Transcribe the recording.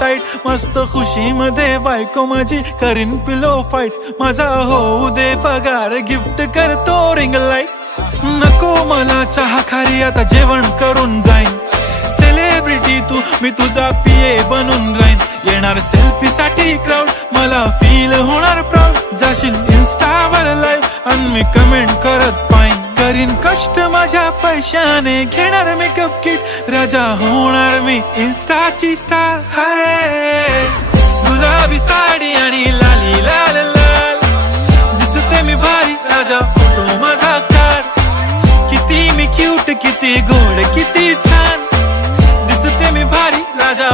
tight, मस्त खुशी मध्ये बायको माझी करीन पिलो फाईट, माझा होऊ दे पगार गिफ्ट करतो रिंग लाईट, नको मला चहा खारी आता जेवण करून जाईन, सेलिब्रिटी तू मी तुझा पिये बनून राहीन, येणार सेल्फी साठी क्राऊड मला फील होणार प्राऊड, जाशील इन्स्टावर लाईव्ह आणि मी कमेंट करत पाईन, करीन कष्ट माझ्या पैशाने घेणार मेकअप किट, राजा होणार मी इन्स्टाची स्टार, हाय गुलाबी साडी आणि लाली लाल लाल, दिसते मी भारी राजा फोटो माझा काढ, किती मी क्यूट किती गोड किती छान, दिसते मी भारी राजा